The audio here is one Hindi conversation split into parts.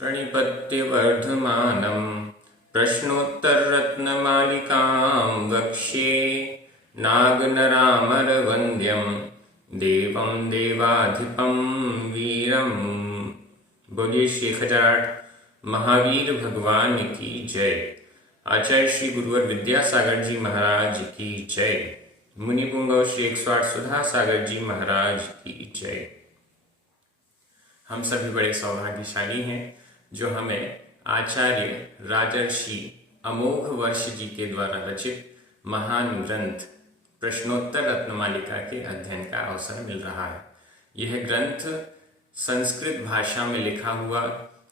प्रणिपत्यवर्धमानं प्रश्नोत्तररत्नमालिकां वक्ष्ये नागनरामरवन्द्यं देवं देवाधिपं वीरम्। बोलिए श्री खजाठ महावीर भगवान की जय। आचार्य श्री गुरुवर विद्यासागर जी महाराज की जय। मुनि पुंगव श्री 108 सुधा सागर जी महाराज की जय। हम सभी बड़े सौभाग्यशाली हैं जो हमें आचार्य राजर्षि अमोघ वर्ष जी के द्वारा रचित महान ग्रंथ प्रश्नोत्तर रत्नमालिका के अध्ययन का अवसर मिल रहा है। यह ग्रंथ संस्कृत भाषा में लिखा हुआ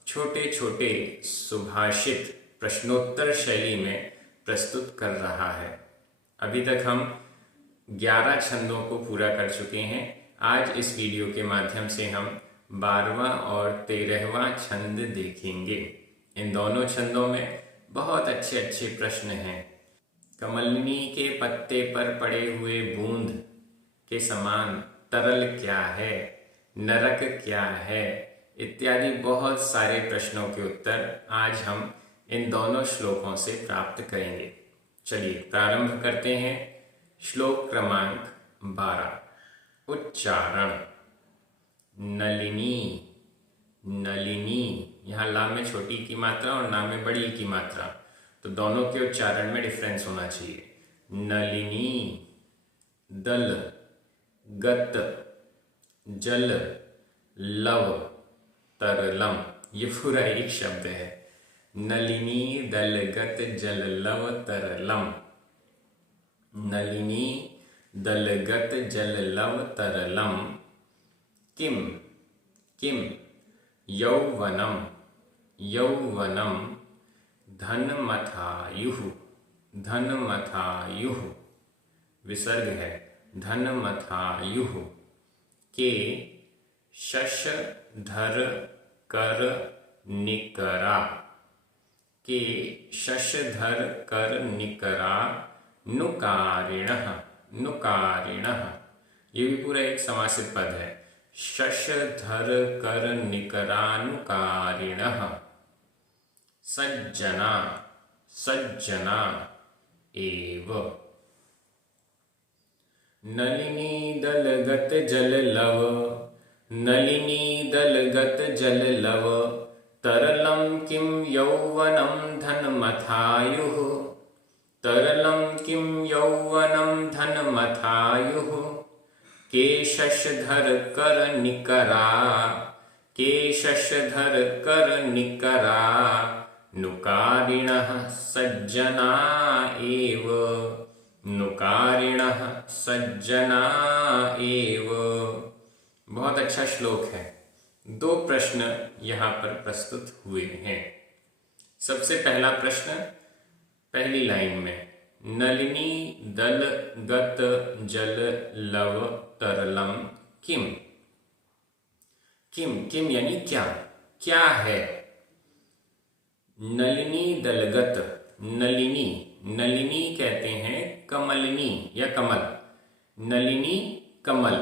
छोटे छोटे सुभाषित प्रश्नोत्तर शैली में प्रस्तुत कर रहा है। अभी तक हम 11 छंदों को पूरा कर चुके हैं। आज इस वीडियो के माध्यम से हम 12वां और 13वां छंद देखेंगे। इन दोनों छंदों में बहुत अच्छे अच्छे प्रश्न हैं। कमलिनी के पत्ते पर पड़े हुए बूंद के समान तरल क्या है, नरक क्या है, इत्यादि बहुत सारे प्रश्नों के उत्तर आज हम इन दोनों श्लोकों से प्राप्त करेंगे। चलिए प्रारंभ करते हैं। श्लोक क्रमांक 12। उच्चारण। नलिनी, नलिनी, यहाँ ला में छोटी की मात्रा और ना में बड़ी की मात्रा, तो दोनों के उच्चारण में डिफरेंस होना चाहिए। नलिनी, दल, गत, जल, लव, तरलम, ये पूरा एक शब्द है। नलिनी, दल, गत, जल, लव, तरलम। नलिनी, दल, गत, जल, लव, तरलम। किम, किम, यौवनम, यौवनम, धनमथायुः, धनमथायुः, विसर्ग है, धनमथायुः। के शशधर कर निकरा, के शशधर कर निकरा, नुकारिणः, नुकारिणः, ये भी पूरा एक समासित पद है। शशधर कर निकरानुकारिणः। सज्जना, सज्जना एव। नलिनी दलगत जल लव, नलिनी दलगत जल लव, तरलं किं यौवनं धनमथायुः, तरलं किं यौवनं धनमथायुः। केशशधर कर निकरा, केशशधर कर निकरा, नुकारिणः सज्जना एव, नुकारिणः सज्जना एव। बहुत अच्छा श्लोक है। 2 प्रश्न यहाँ पर प्रस्तुत हुए हैं। सबसे पहला प्रश्न पहली लाइन में, नलिनी दल गत जल लव तरलम किम। किम, किम यानी क्या, क्या है। नलिनी दलगत, नलिनी, नलिनी कहते हैं कमलिनी या कमल। नलिनी कमल,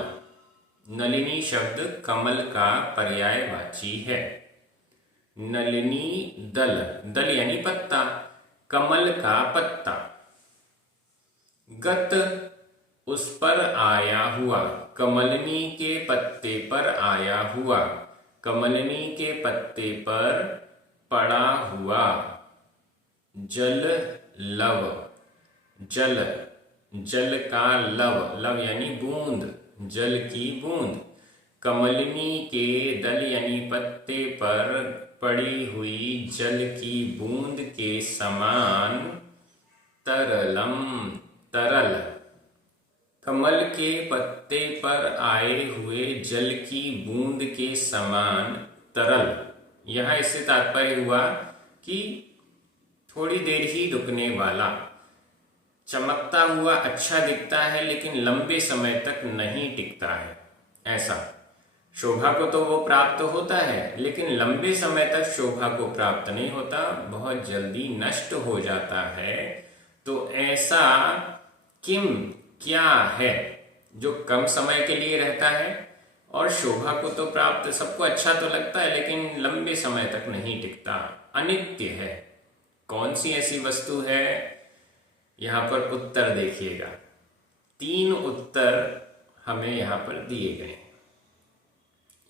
नलिनी शब्द कमल का पर्यायवाची है। नलिनी दल, दल यानी पत्ता, कमल का पत्ता। गत, उस पर आया हुआ, कमलिनी के पत्ते पर आया हुआ, कमलिनी के पत्ते पर पड़ा हुआ। जल लव, जल, जल का लव, लव यानी बूंद, जल की बूंद। कमलिनी के दल यानी पत्ते पर पड़ी हुई जल की बूंद के समान। तरलम, तरल, कमल के पत्ते पर आए हुए जल की बूंद के समान तरल। यहाँ इससे तात्पर्य हुआ कि थोड़ी देर ही रुकने वाला, चमकता हुआ अच्छा दिखता है लेकिन लंबे समय तक नहीं टिकता है। ऐसा शोभा को तो वो प्राप्त होता है लेकिन लंबे समय तक शोभा को प्राप्त नहीं होता, बहुत जल्दी नष्ट हो जाता है। तो ऐसा किम, क्या है जो कम समय के लिए रहता है और शोभा को तो प्राप्त सबको अच्छा तो लगता है, लेकिन लंबे समय तक नहीं टिकता, अनित्य है। कौन सी ऐसी वस्तु है? यहाँ पर उत्तर देखिएगा, 3 उत्तर हमें यहाँ पर दिए गए हैं।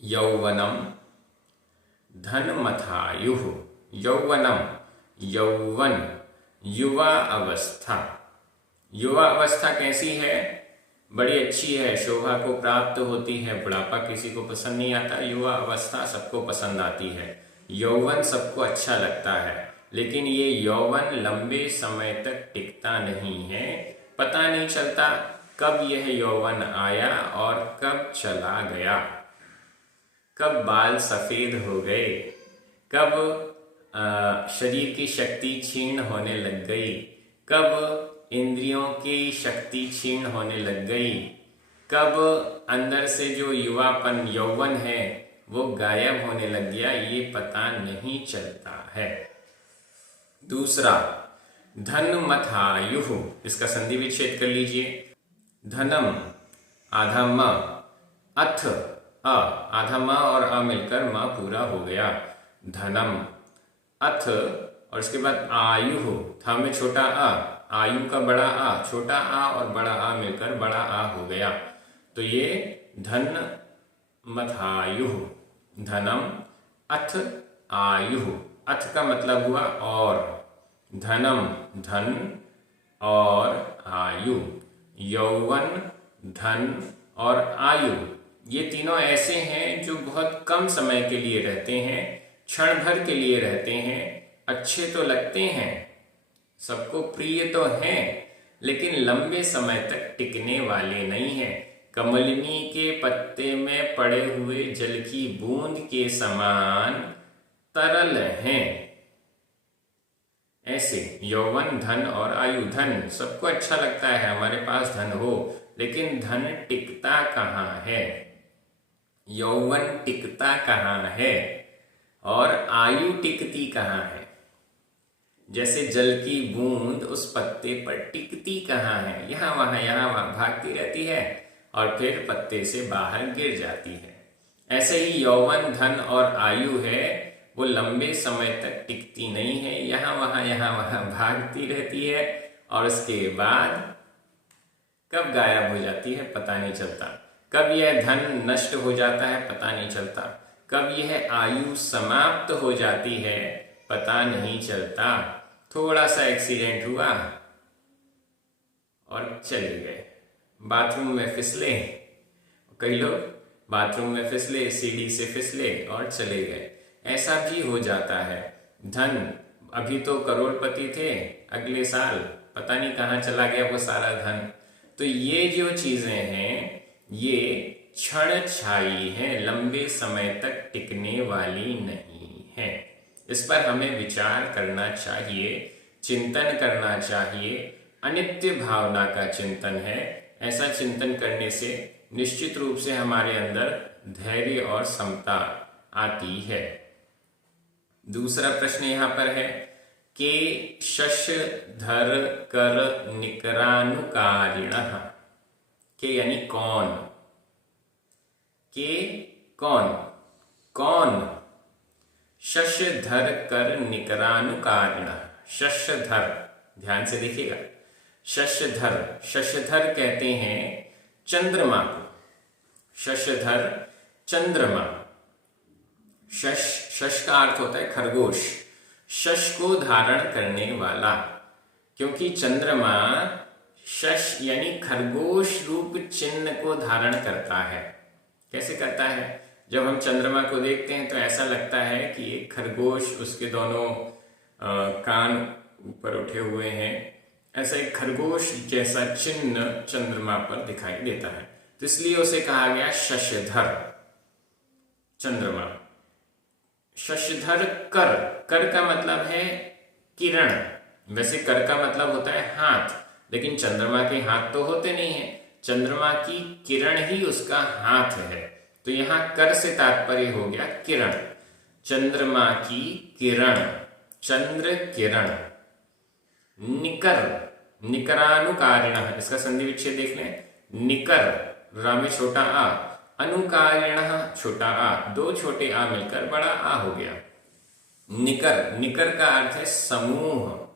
यौवनम, धनमथायुः। यौवनम, यौवन, युवा अवस्था। युवा अवस्था कैसी है? बड़ी अच्छी है, शोभा को प्राप्त होती है। बुढ़ापा किसी को पसंद नहीं आता, युवा अवस्था सबको पसंद आती है। यौवन सबको अच्छा लगता है, लेकिन ये यौवन लंबे समय तक टिकता नहीं है। पता नहीं चलता कब यह यौवन आया और कब चला गया, कब बाल सफेद हो गए, कब शरीर की शक्ति क्षीण होने लग गई, कब इंद्रियों की शक्ति क्षीण होने लग गई, कब अंदर से जो युवापन यौवन है वो गायब होने लग गया, ये पता नहीं चलता है। दूसरा, धनमथायुः, इसका संधि विच्छेद कर लीजिए। धनम आधा म, अथ अ, आधा म और अ मिलकर म पूरा हो गया, धनम। अथ और इसके बाद आयु, था में छोटा आ, आयु का बड़ा आ, छोटा आ और बड़ा आ मिलकर बड़ा आ हो गया, तो ये धन मथायु, धनम अथ आयु। अथ का मतलब हुआ और, धनम धन और आयु, यौवन, धन और आयु, ये तीनों ऐसे हैं जो बहुत कम समय के लिए रहते हैं, क्षण भर के लिए रहते हैं। अच्छे तो लगते हैं, सबको प्रिय तो हैं, लेकिन लंबे समय तक टिकने वाले नहीं हैं। कमलिनी के पत्ते में पड़े हुए जल की बूंद के समान तरल हैं। ऐसे यौवन, धन और आयु। धन सबको अच्छा लगता है, हमारे पास धन हो, लेकिन धन टिकता कहाँ है, यौवन टिकता कहाँ है और आयु टिकती कहाँ है। जैसे जल की बूंद उस पत्ते पर टिकती कहाँ है, यहाँ वहाँ भागती रहती है और फिर पत्ते से बाहर गिर जाती है। ऐसे ही यौवन, धन और आयु है, वो लंबे समय तक टिकती नहीं है, यहाँ वहाँ भागती रहती है और उसके बाद कब गायब हो जाती है पता नहीं चलता, कब यह धन नष्ट हो जाता है पता नहीं चलता, कब यह आयु समाप्त हो जाती है पता नहीं चलता। थोड़ा सा एक्सीडेंट हुआ और चले गए, बाथरूम में फिसले, कई लोग बाथरूम में फिसले, सीढ़ी से फिसले और चले गए, ऐसा भी हो जाता है। धन, अभी तो करोड़पति थे, अगले साल पता नहीं कहाँ चला गया वो सारा धन। तो ये जो चीजें हैं ये क्षण छाई है, लंबे समय तक टिकने वाली नहीं है। इस पर हमें विचार करना चाहिए, चिंतन करना चाहिए। अनित्य भावना का चिंतन है, ऐसा चिंतन करने से निश्चित रूप से हमारे अंदर धैर्य और समता आती है। दूसरा प्रश्न यहाँ पर है के शशधर कर निकरानुकारिणः। के यानी कौन, के कौन, कौन, शशधर कर निकरानुकारिणः। शशधर, ध्यान से देखिएगा, शशधर, शशधर कहते हैं चंद्रमा को, शशधर चंद्रमा। शश, शश का अर्थ होता है खरगोश, शश को धारण करने वाला, क्योंकि चंद्रमा शश यानी खरगोश रूप चिन्ह को धारण करता है। कैसे करता है? जब हम चंद्रमा को देखते हैं तो ऐसा लगता है कि एक खरगोश, उसके दोनों कान ऊपर उठे हुए हैं, ऐसा एक खरगोश जैसा चिन्ह चंद्रमा पर दिखाई देता है, तो इसलिए उसे कहा गया शशधर चंद्रमा। शशधर कर, कर का मतलब है किरण, वैसे कर का मतलब होता है हाथ, लेकिन चंद्रमा के हाथ तो होते नहीं है, चंद्रमा की किरण ही उसका हाथ है, तो यहाँ कर से तात्पर्य हो गया किरण, चंद्रमा की किरण, चंद्र किरण। निकर, निकरानुकारिणः, इसका संधि विच्छेद देख लें, निकर, रा में छोटा आ, अनुकारिणः छोटा आ, दो छोटे आ मिलकर बड़ा आ हो गया। निकर, निकर का अर्थ है समूह,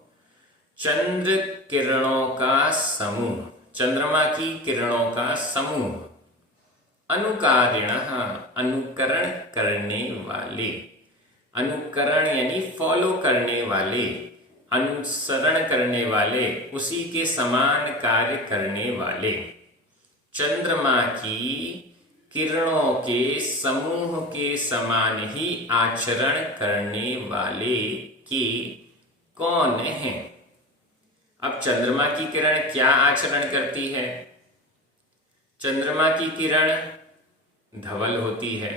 चंद्र किरणों का समूह, चंद्रमा की किरणों का समूह। अनुकारिणः, अनुकरण करने वाले, अनुकरण यानी फॉलो करने वाले, अनुसरण करने वाले, उसी के समान कार्य करने वाले। चंद्रमा की किरणों के समूह के समान ही आचरण करने वाले के कौन है? अब चंद्रमा की किरण क्या आचरण करती है? चंद्रमा की किरण धवल होती है,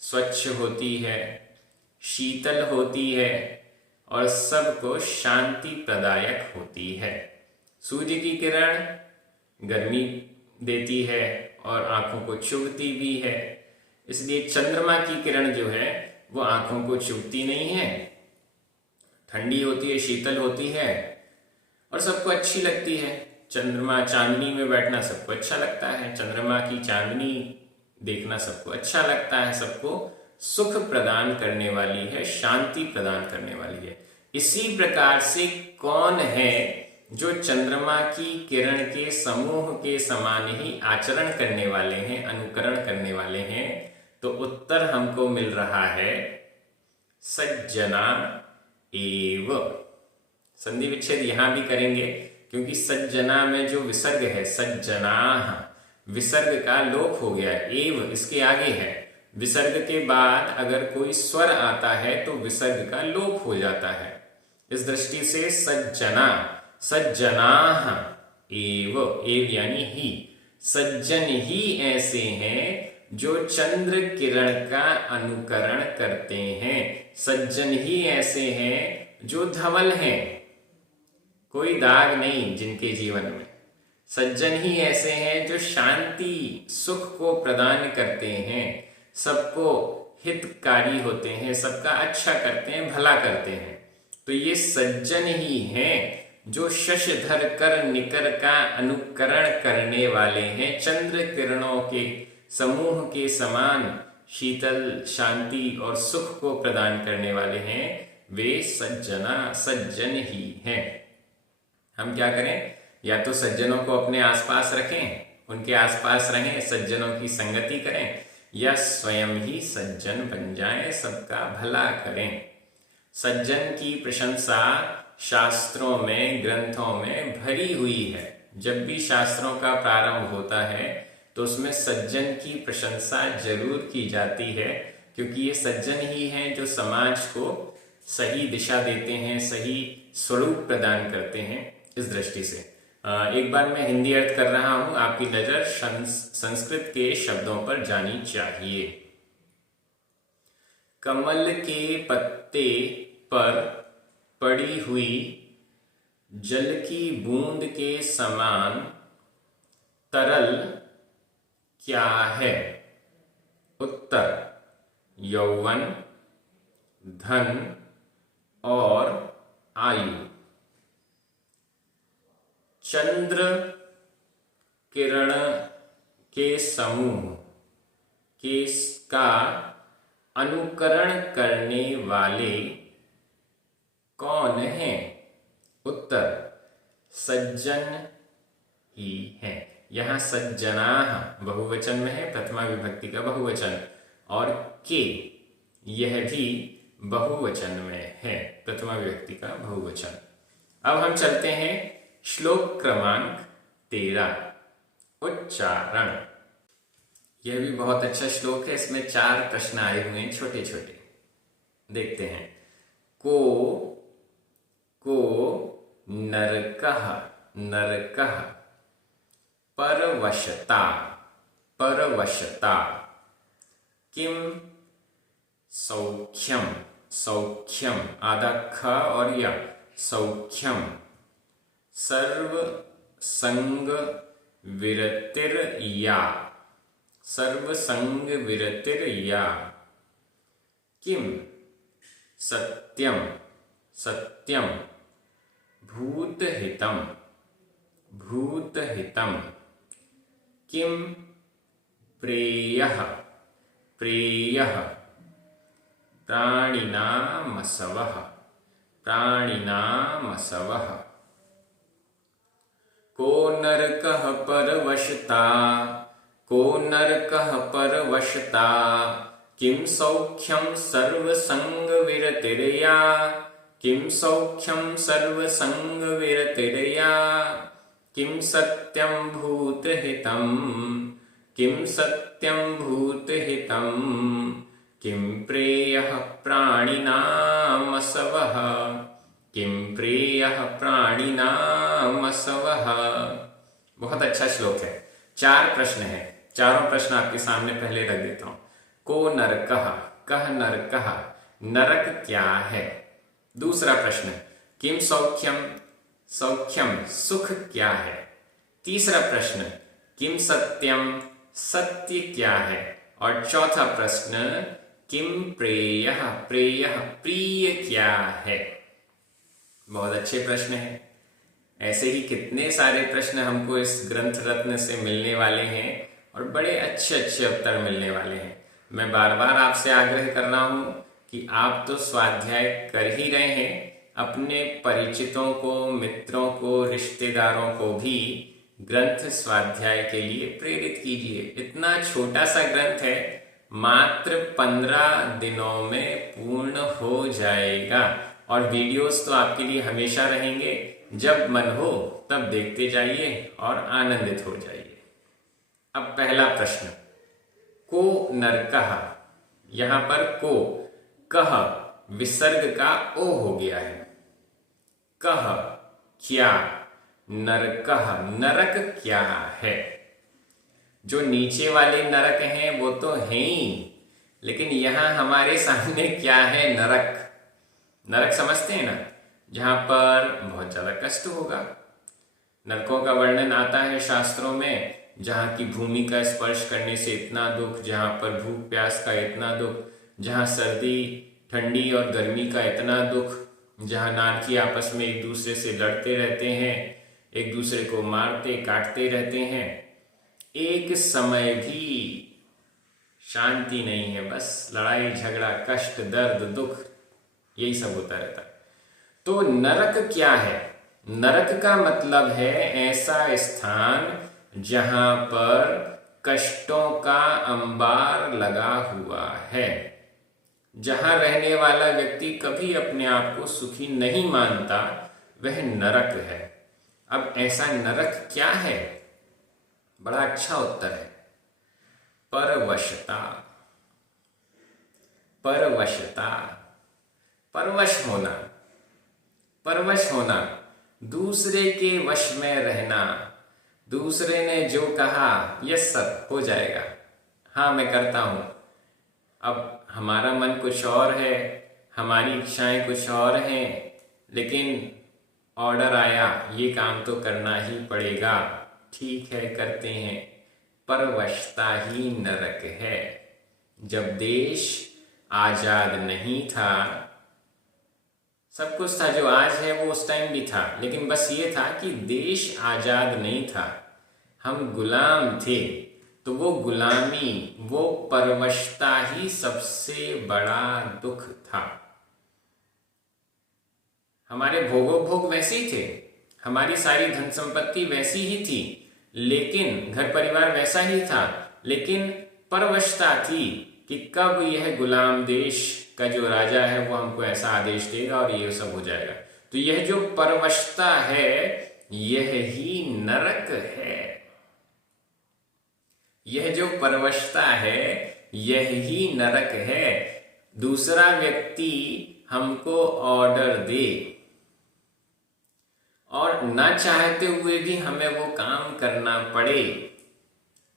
स्वच्छ होती है, शीतल होती है और सबको शांति प्रदायक होती है। सूर्य की किरण गर्मी देती है और आंखों को चुभती भी है, इसलिए चंद्रमा की किरण जो है वो आंखों को चुभती नहीं है, ठंडी होती है, शीतल होती है और सबको अच्छी लगती है। चंद्रमा चांदनी में बैठना सबको अच्छा लगता है, चंद्रमा की चांदनी देखना सबको अच्छा लगता है, सबको सुख प्रदान करने वाली है, शांति प्रदान करने वाली है। इसी प्रकार से कौन है जो चंद्रमा की किरण के समूह के समान ही आचरण करने वाले हैं, अनुकरण करने वाले हैं? तो उत्तर हमको मिल रहा है सज्जना एव। संधि विच्छेद यहां भी करेंगे क्योंकि सज्जना में जो विसर्ग है सज्जनाः, विसर्ग का लोप हो गया, एव इसके आगे है। विसर्ग के बाद अगर कोई स्वर आता है तो विसर्ग का लोप हो जाता है। इस दृष्टि से सज्जना, सज्जनाः एव, एव यानी ही, सज्जन ही ऐसे हैं जो चंद्र किरण का अनुकरण करते हैं, सज्जन ही ऐसे हैं जो धवल हैं, कोई दाग नहीं जिनके जीवन में। सज्जन ही ऐसे हैं जो शांति सुख को प्रदान करते हैं, सबको हितकारी होते हैं, सबका अच्छा करते हैं, भला करते हैं। तो ये सज्जन ही हैं जो शशधर कर निकर का अनुकरण करने वाले हैं, चंद्र किरणों के समूह के समान शीतल शांति और सुख को प्रदान करने वाले हैं, वे सज्जन ही हैं। हम क्या करें? या तो सज्जनों को अपने आसपास रखें, उनके आसपास रहें, सज्जनों की संगति करें, या स्वयं ही सज्जन बन जाएं, सबका भला करें। सज्जन की प्रशंसा शास्त्रों में, ग्रंथों में भरी हुई है। जब भी शास्त्रों का प्रारंभ होता है तो उसमें सज्जन की प्रशंसा जरूर की जाती है, क्योंकि ये सज्जन ही हैं जो समाज को सही दिशा देते हैं, सही स्वरूप प्रदान करते हैं। इस दृष्टि से एक बार मैं हिंदी अर्थ कर रहा हूं, आपकी नजर संस्कृत के शब्दों पर जानी चाहिए। कमल के पत्ते पर पड़ी हुई जल की बूंद के समान तरल क्या है? उत्तर यौवन, धन और आयु। चंद्र किरण के समूह के का अनुकरण करने वाले कौन हैं? उत्तर सज्जन ही हैं। यहाँ सज्जनाः बहुवचन में है, प्रथमा विभक्ति का बहुवचन, और के यह भी बहुवचन में है, प्रथमा विभक्ति का बहुवचन। अब हम चलते हैं श्लोक क्रमांक 13, उच्चारण। यह भी बहुत अच्छा श्लोक है, इसमें 4 प्रश्न आए हुए हैं छोटे छोटे। देखते हैं। को नरकः, नरकः। परवशता, परवशता। किम सौख्यम, सौख्यम। आधा ख और या, सौख्यम। सर्व संग विरतिर्या, सर्व संग विरतिर्या। किम सत्यम, सत्यम। भूतहितम, भूतहितम। किम प्रेयः प्रेयः प्राणिनामसवः प्राणिनामसवः को नरकः परवशता को नरकः परवशता किं सौख्यं सर्वसंगविरतिर्या किं सौख्यं सर्वसंगविरतिर्या किं सत्यं भूतहितं किं सत्यं भूतहितं किं प्रेयः प्राणिनामसवः किं प्रेयः प्राणिनामसवः। बहुत अच्छा श्लोक है। 4 प्रश्न है, चारों प्रश्न आपके सामने पहले रख देता हूं। को नरकः कह नरकः नरक क्या है। दूसरा प्रश्न किम सौख्यम सौख्यम सुख क्या है। तीसरा प्रश्न किम सत्यम सत्य क्या है। और चौथा प्रश्न किम प्रेयः प्रेयः प्रिय क्या है। बहुत अच्छे प्रश्न हैं। ऐसे ही कितने सारे प्रश्न हमको इस ग्रंथ रत्न से मिलने वाले हैं और बड़े अच्छे अच्छे उत्तर मिलने वाले हैं। मैं बार बार आपसे आग्रह कर रहा हूं कि आप तो स्वाध्याय कर ही रहे हैं, अपने परिचितों को, मित्रों को, रिश्तेदारों को भी ग्रंथ स्वाध्याय के लिए प्रेरित कीजिए। इतना छोटा सा ग्रंथ है, मात्र 15 दिनों में पूर्ण हो जाएगा। और वीडियोस तो आपके लिए हमेशा रहेंगे, जब मन हो तब देखते जाइए और आनंदित हो जाइए। अब पहला प्रश्न को नरकः, यहां पर को कह विसर्ग का ओ हो गया है। कह क्या, नरकः नरक क्या है। जो नीचे वाले नरक हैं वो तो हैं ही, लेकिन यहां हमारे सामने क्या है, नरक। नरक समझते हैं ना, जहां पर बहुत ज्यादा कष्ट होगा। नरकों का वर्णन आता है शास्त्रों में, जहाँ की भूमि का स्पर्श करने से इतना दुख, जहाँ पर भूख प्यास का इतना दुख, जहाँ सर्दी ठंडी और गर्मी का इतना दुख, जहाँ नारकी आपस में एक दूसरे से लड़ते रहते हैं, एक दूसरे को मारते काटते रहते हैं, एक समय भी शांति नहीं है, बस लड़ाई झगड़ा कष्ट दर्द दुख यही सब होता रहता है। तो नरक क्या है। नरक का मतलब है ऐसा स्थान जहां पर कष्टों का अंबार लगा हुआ है, जहां रहने वाला व्यक्ति कभी अपने आप को सुखी नहीं मानता, वह नरक है। अब ऐसा नरक क्या है, बड़ा अच्छा उत्तर है, परवशता। परवशता, परवश होना, परवश होना, दूसरे के वश में रहना। दूसरे ने जो कहा यस सर हो जाएगा, हाँ मैं करता हूं। अब हमारा मन कुछ और है, हमारी इच्छाएं कुछ और हैं, लेकिन ऑर्डर आया ये काम तो करना ही पड़ेगा, ठीक है करते हैं। परवशता ही नरक है। जब देश आजाद नहीं था, सब कुछ था जो आज है वो उस टाइम भी था, लेकिन बस ये था कि देश आजाद नहीं था, हम गुलाम थे। तो वो गुलामी, वो परवशता ही सबसे बड़ा दुख था। हमारे भोगोपभोग वैसे ही थे, हमारी सारी धन संपत्ति वैसी ही थी, लेकिन घर परिवार वैसा ही था, लेकिन परवशता थी कि कब यह गुलाम देश का जो राजा है वो हमको ऐसा आदेश देगा और ये सब हो जाएगा। तो यह जो परवशता है यह ही नरक है। यह जो परवशता है यह ही नरक है। दूसरा व्यक्ति हमको ऑर्डर दे और ना चाहते हुए भी हमें वो काम करना पड़े,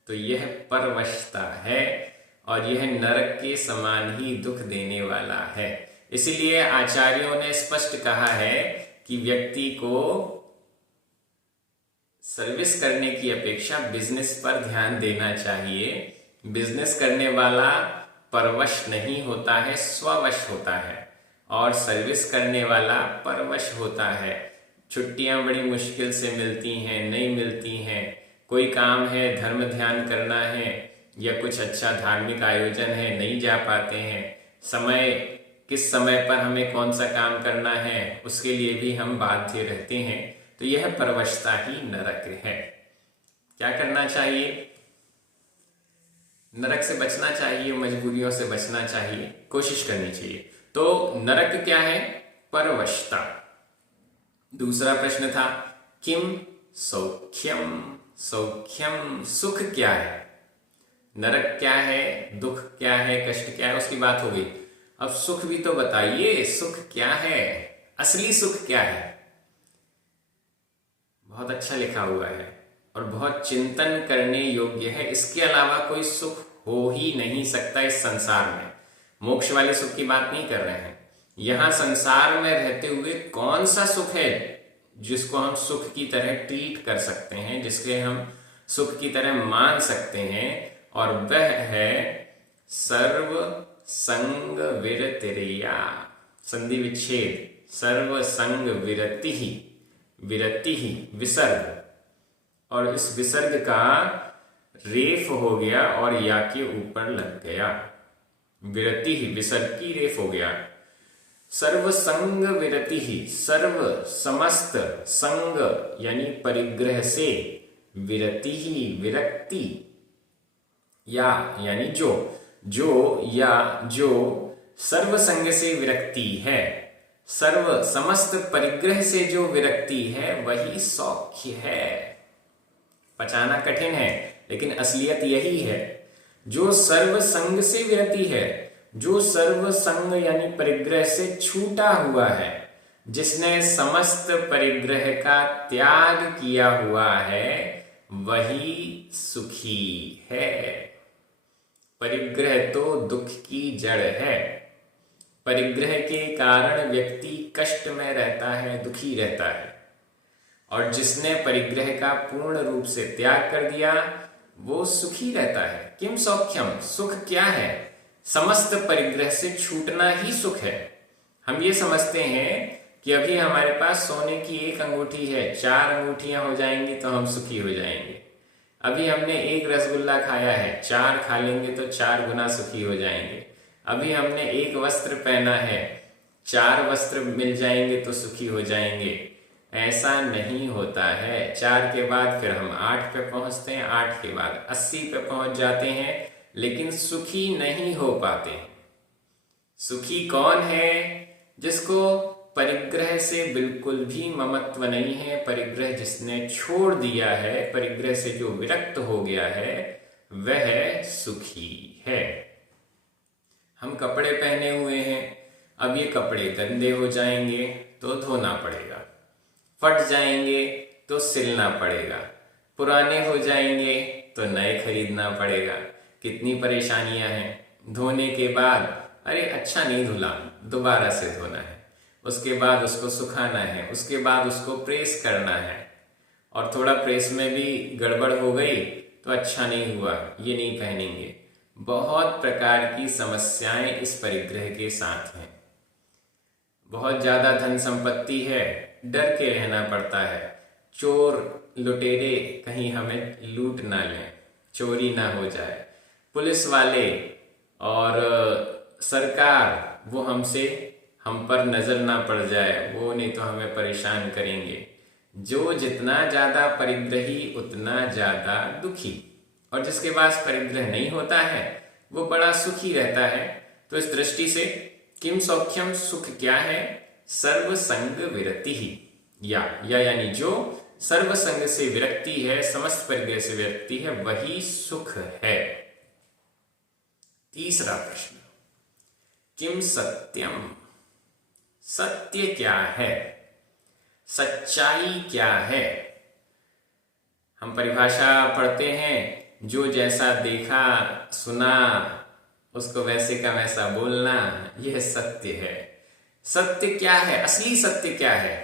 तो यह परवशता है और यह नरक के समान ही दुख देने वाला है। इसलिए आचार्यों ने स्पष्ट कहा है कि व्यक्ति को सर्विस करने की अपेक्षा बिजनेस पर ध्यान देना चाहिए। बिजनेस करने वाला परवश नहीं होता है, स्ववश होता है, और सर्विस करने वाला परवश होता है। छुट्टियां बड़ी मुश्किल से मिलती हैं, नहीं मिलती हैं, कोई काम है, धर्म ध्यान करना है, या कुछ अच्छा धार्मिक आयोजन है, नहीं जा पाते हैं, समय किस समय पर हमें कौन सा काम करना है उसके लिए भी हम बाध्य रहते हैं, तो यह परवशता ही नरक है। क्या करना चाहिए? नरक से बचना चाहिए, मजबूरियों से बचना चाहिए, कोशिश करनी चाहिए। तो नरक क्या है? परवशता। दूसरा प्रश्न था किम सौख्यम। सौख्यम सुख क्या है? नरक क्या है, दुख क्या है, कष्ट क्या है, उसकी बात हो गई। अब सुख भी तो बताइए, सुख क्या है, असली सुख क्या है? बहुत अच्छा लिखा हुआ है और बहुत चिंतन करने योग्य है। इसके अलावा कोई सुख हो ही नहीं सकता इस संसार में। मोक्ष वाले सुख की बात नहीं कर रहे हैं, यहां संसार में रहते हुए कौन सा सुख है जिसको हम सुख की तरह ट्रीट कर सकते हैं, जिसके हम सुख की तरह मान सकते हैं, और वह है सर्व संग विरतिरिया। संधि विच्छेद, सर्व संग विरति ही, विरति ही विसर्ग, और इस विसर्ग का रेफ हो गया और या के ऊपर लग गया। विरति ही विसर्ग की रेफ हो गया। सर्व संग विरति ही, सर्व समस्त संग यानी परिग्रह से, विरति ही विरक्ति, या यानी जो, जो या जो सर्व संग से विरक्ति है, सर्व समस्त परिग्रह से जो विरक्ति है वही सौख्य है। पचाना कठिन है लेकिन असलियत यही है। जो सर्व संग से विरति है, जो सर्व संग यानी परिग्रह से छूटा हुआ है, जिसने समस्त परिग्रह का त्याग किया हुआ है, वही सुखी है। परिग्रह तो दुख की जड़ है। परिग्रह के कारण व्यक्ति कष्ट में रहता है, दुखी रहता है, और जिसने परिग्रह का पूर्ण रूप से त्याग कर दिया वो सुखी रहता है। किम सौख्यम, सुख क्या है? समस्त परिग्रह से छूटना ही सुख है। हम ये समझते हैं कि अभी हमारे पास सोने की एक अंगूठी है, 4 अंगूठियां हो जाएंगी तो हम सुखी हो जाएंगे। अभी हमने एक रसगुल्ला खाया है, 4 खा लेंगे तो 4 गुना सुखी हो जाएंगे। अभी हमने एक वस्त्र पहना है, 4 वस्त्र मिल जाएंगे तो सुखी हो जाएंगे। ऐसा नहीं होता है। 4 के बाद फिर हम 8 पे पहुंचते हैं, 8 के बाद 80 पे पहुंच जाते हैं, लेकिन सुखी नहीं हो पाते। सुखी कौन है? जिसको परिग्रह से बिल्कुल भी ममत्व नहीं है, परिग्रह जिसने छोड़ दिया है, परिग्रह से जो विरक्त हो गया है, वह सुखी है। हम कपड़े पहने हुए हैं, अब ये कपड़े गंदे हो जाएंगे तो धोना पड़ेगा, फट जाएंगे तो सिलना पड़ेगा, पुराने हो जाएंगे तो नए खरीदना पड़ेगा। कितनी परेशानियां हैं। धोने के बाद अरे अच्छा नहीं धुला, दोबारा से धोना है, उसके बाद उसको सुखाना है, उसके बाद उसको प्रेस करना है, और थोड़ा प्रेस में भी गड़बड़ हो गई तो अच्छा नहीं हुआ, ये नहीं पहनेंगे। बहुत प्रकार की समस्याएं इस परिग्रह के साथ हैं। बहुत ज्यादा धन संपत्ति है, डर के रहना पड़ता है, चोर लुटेरे कहीं हमें लूट ना लें, चोरी ना हो जाए, पुलिस वाले और सरकार वो हम पर नजर ना पड़ जाए, वो नहीं तो हमें परेशान करेंगे। जो जितना ज्यादा परिग्रही उतना ज्यादा दुखी, और जिसके पास परिग्रह नहीं होता है वो बड़ा सुखी रहता है। तो इस दृष्टि से किम सौख्यम, सुख क्या है? सर्व संग विरति ही, या यानी जो सर्व संग से विरक्ति है, समस्त परिग्रह से विरक्ति है, वही सुख है। तीसरा प्रश्न, किम सत्यम, सत्य क्या है? सच्चाई क्या है? हम परिभाषा पढ़ते हैं, जो जैसा देखा सुना उसको वैसे का वैसा बोलना, यह सत्य है। सत्य क्या है? असली सत्य क्या है?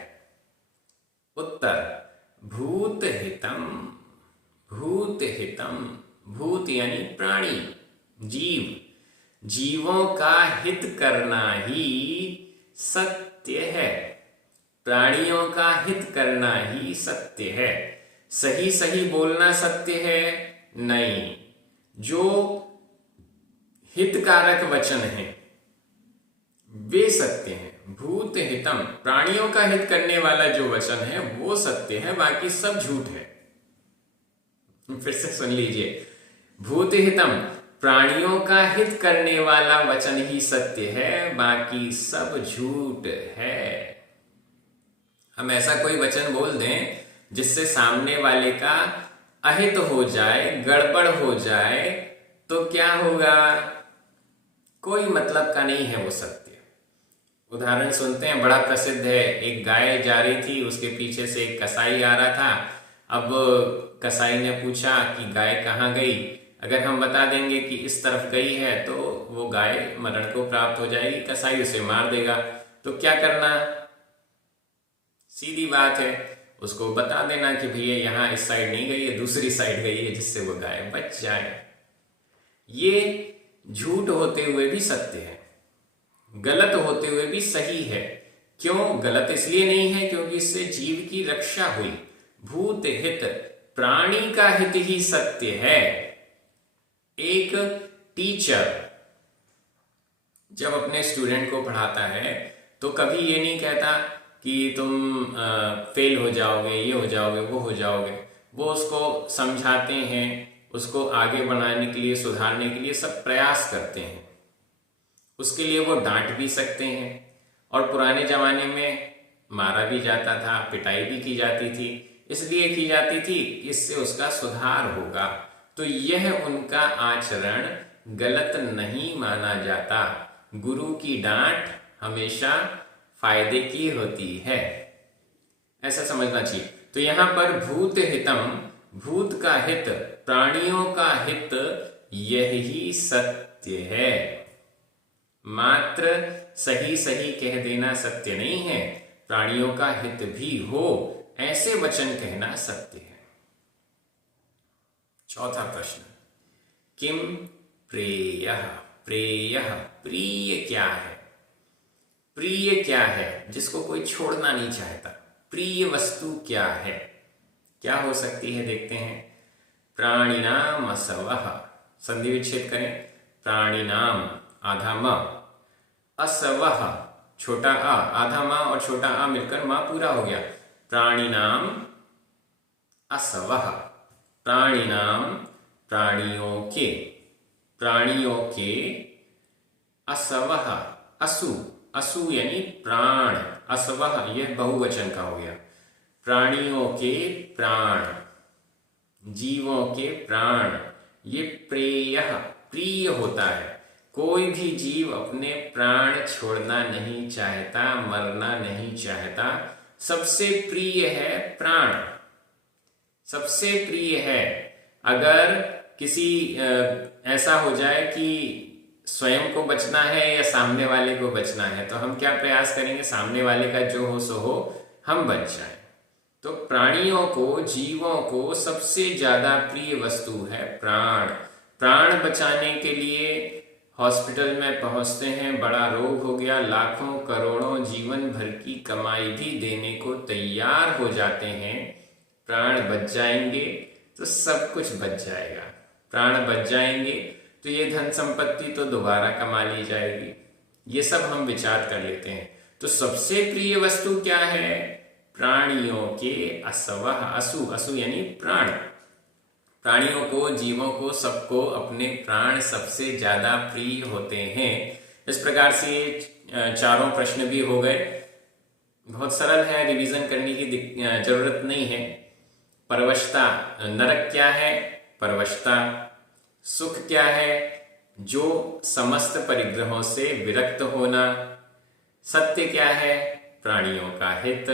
उत्तर, भूत हितम। भूत हितम, भूत यानी प्राणी, जीव, जीवों का हित करना ही सत्य है। प्राणियों का हित करना ही सत्य है। सही सही बोलना सत्य है? नहीं। जो हितकारक वचन हैं वे सत्य हैं। भूत हितम, प्राणियों का हित करने वाला जो वचन है वो सत्य है, बाकी सब झूठ है। फिर से सुन लीजिए, भूत हितम, प्राणियों का हित करने वाला वचन ही सत्य है, बाकी सब झूठ है। हम ऐसा कोई वचन बोल दें जिससे सामने वाले का अहित हो जाए, गड़बड़ हो जाए, तो क्या होगा? कोई मतलब का नहीं है वो सत्य। उदाहरण सुनते हैं, बड़ा प्रसिद्ध है। एक गाय जा रही थी, उसके पीछे से एक कसाई आ रहा था। अब कसाई ने पूछा कि गाय कहाँ गई। अगर हम बता देंगे कि इस तरफ गई है तो वो गाय मरण को प्राप्त हो जाएगी, कसाई उसे मार देगा। तो क्या करना? सीधी बात है, उसको बता देना कि भैया यहाँ इस साइड नहीं गई है, दूसरी साइड गई है, जिससे वो गाय बच जाए। ये झूठ होते हुए भी सत्य है, गलत होते हुए भी सही है। क्यों गलत? इसलिए नहीं है क्योंकि इससे जीव की रक्षा हुई। भूत हित, प्राणी का हित ही सत्य है। एक टीचर जब अपने स्टूडेंट को पढ़ाता है तो कभी ये नहीं कहता कि तुम फेल हो जाओगे, ये हो जाओगे, वो हो जाओगे। वो उसको समझाते हैं, उसको आगे बढ़ाने के लिए, सुधारने के लिए सब प्रयास करते हैं। उसके लिए वो डांट भी सकते हैं, और पुराने जमाने में मारा भी जाता था, पिटाई भी की जाती थी। इसलिए की जाती थी इससे उसका सुधार होगा। तो यह उनका आचरण गलत नहीं माना जाता। गुरु की डांट हमेशा फायदे की होती है, ऐसा समझना चाहिए। तो यहां पर भूत हितम, भूत का हित, प्राणियों का हित, यही सत्य है। मात्र सही सही कह देना सत्य नहीं है, प्राणियों का हित भी हो ऐसे वचन कहना सत्य है। चौथा प्रश्न, किम प्रेयः? प्रेयः, प्रिय क्या है? प्रिय क्या है जिसको कोई छोड़ना नहीं चाहता? प्रिय वस्तु क्या है? क्या हो सकती है? देखते हैं। प्राणिनाम असवः, संधि विच्छेद करें। प्राणिनाम आधा म, असवः छोटा आ, आधा मा और छोटा आ मिलकर मा पूरा हो गया। प्राणिनाम असवः, प्राणिनाम प्राणियों के, प्राणियों के, असवः असु, असु यानी प्राण, असवः यह बहुवचन का हो गया। प्राणियों के प्राण, जीवों के प्राण, ये प्रेयः, प्रिय होता है। कोई भी जीव अपने प्राण छोड़ना नहीं चाहता, मरना नहीं चाहता। सबसे प्रिय है प्राण, सबसे प्रिय है। अगर किसी ऐसा हो जाए कि स्वयं को बचना है या सामने वाले को बचना है, तो हम क्या प्रयास करेंगे? सामने वाले का जो हो सो हो, हम बच जाएं। तो प्राणियों को, जीवों को सबसे ज्यादा प्रिय वस्तु है प्राण। प्राण बचाने के लिए हॉस्पिटल में पहुंचते हैं, बड़ा रोग हो गया, लाखों करोड़ों जीवन भर की कमाई भी देने को तैयार हो जाते हैं। प्राण बच जाएंगे तो सब कुछ बच जाएगा। प्राण बच जाएंगे तो ये धन संपत्ति तो दोबारा कमा ली जाएगी। ये सब हम विचार कर लेते हैं। तो सबसे प्रिय वस्तु क्या है? प्राणियों के असवः, असु, असु यानी प्राण। प्राणियों को, जीवों को, सबको अपने प्राण सबसे ज्यादा प्रिय होते हैं। इस प्रकार से चारों प्रश्न भी हो गए। बहुत सरल है, रिवीजन करने की जरूरत नहीं है। परवशता, नरक क्या है? परवशता। सुख क्या है? जो समस्त परिग्रहों से विरक्त होना। सत्य क्या है? प्राणियों का हित।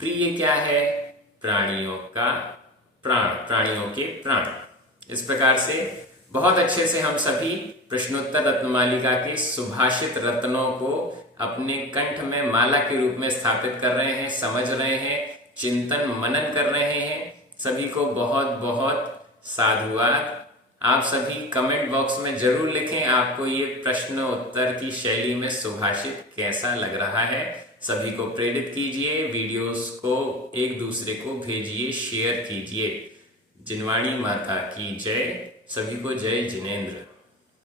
प्रिय क्या है? प्राणियों का प्राण, प्राणियों के प्राण। इस प्रकार से बहुत अच्छे से हम सभी प्रश्नोत्तर रत्नमालिका के सुभाषित रत्नों को अपने कंठ में माला के रूप में स्थापित कर रहे हैं, समझ रहे हैं, चिंतन मनन कर रहे हैं। सभी को बहुत बहुत साधुवाद। आप सभी कमेंट बॉक्स में जरूर लिखें आपको ये प्रश्न उत्तर की शैली में सुभाषित कैसा लग रहा है। सभी को प्रेरित कीजिए, वीडियोस को एक दूसरे को भेजिए, शेयर कीजिए। जिनवाणी माता की जय। सभी को जय जिनेन्द्र।